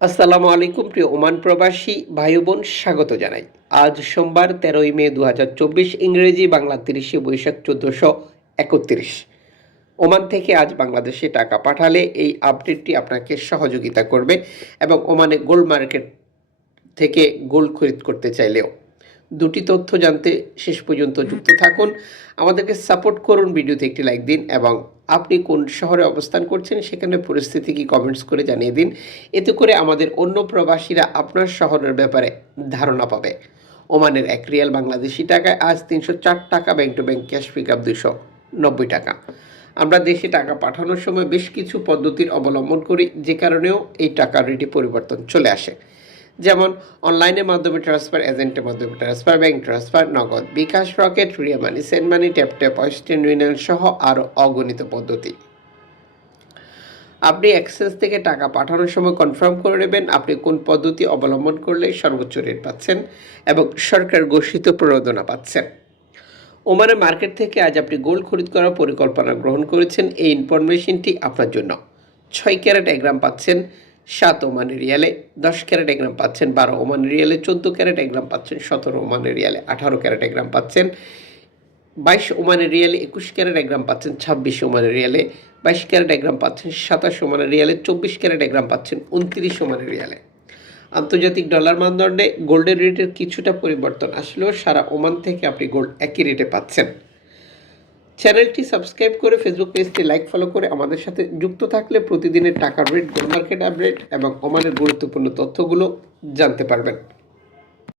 আসসালামু আলাইকুম প্রিয় ওমান প্রবাসী ভাই বোন স্বাগত জানাই। আজ সোমবার, তেরোই মে দু হাজার চব্বিশ, ইংরেজি বাংলা তিরিশে বৈশাখ চোদ্দোশো একত্রিশ। ওমান থেকে আজ বাংলাদেশে টাকা পাঠালে এই আপডেটটি আপনাকে সহযোগিতা করবে এবং ওমানে গোল্ড মার্কেট থেকে গোল্ড খরিদ করতে চাইলেও। দুটি তথ্য জানতে শেষ পর্যন্ত যুক্ত থাকুন। আমাদেরকে সাপোর্ট করুন, ভিডিওতে একটি লাইক দিন এবং আপনি কোন শহরে অবস্থান করছেন, সেখানে পরিস্থিতি কি কমেন্টস করে জানিয়ে দিন। এতে করে আমাদের অন্য প্রবাসীরা আপনার শহরের ব্যাপারে ধারণা পাবে। ওমানের এক রিয়াল বাংলাদেশি টাকায় আজ তিনশো চার টাকা bank to bank cash pick up দুশো নব্বই টাকা। আমরা দেশে টাকা পাঠানোর সময় বেশ কিছু পদ্ধতির অবলম্বন করি, যে কারণেও এই টাকার রেটে পরিবর্তন চলে আসে। যেমন অনলাইনের মাধ্যমে ট্রান্সফার এজেন্টের মাধ্যমে transfer bank transfer Nagad, bKash Rocket Ria money send money tap tap Western Union সহ আরও অগণিত পদ্ধতি। আপনি অ্যাক্সেস থেকে টাকা পাঠানোর সময় কনফার্ম করে নেবেন আপনি কোন পদ্ধতি অবলম্বন করলে সর্বোচ্চ রেট পাচ্ছেন এবং সরকার ঘোষিত প্রণোদনা পাচ্ছেন। ওমানের মার্কেট থেকে আজ আপনি গোল্ড খরিদ করার পরিকল্পনা গ্রহণ করেছেন। এই ইনফরমেশনটি আপনার জন্য। ছয় ক্যারেট এক গ্রাম পাচ্ছেন। সাত ওমানের রিয়ালে দশ ক্যারেট এক গ্রাম পাচ্ছেন, বারো ওমানের রিয়ালে চোদ্দ ক্যারেট এক গ্রাম পাচ্ছেন, সতেরো ওমানের রিয়ালে আঠারো ক্যারেট এক গ্রাম পাচ্ছেন, বাইশ ওমানের রিয়ালে একুশ ক্যারেট এক গ্রাম পাচ্ছেন, ছাব্বিশ ওমানের রিয়ালে বাইশ ক্যারেট এক গ্রাম পাচ্ছেন, সাতাশ ওমানের রিয়ালে চব্বিশ ক্যারেট এক গ্রাম পাচ্ছেন, উনত্রিশ ওমানের রিয়ালে। আন্তর্জাতিক ডলার মানদণ্ডে গোল্ডের রেটের কিছুটা পরিবর্তন আসলেও সারা ওমান থেকে আপনি গোল্ড একই রেটে পাচ্ছেন। চ্যানেলটি সাবস্ক্রাইব করে ফেসবুক পেজটি লাইক ফলো করে আমাদের সাথে যুক্ত থাকলে প্রতিদিনের টাকার রেট মার্কেট আপডেট এবং ওমানের গুরুত্বপূর্ণ তথ্যগুলো জানতে পারবেন।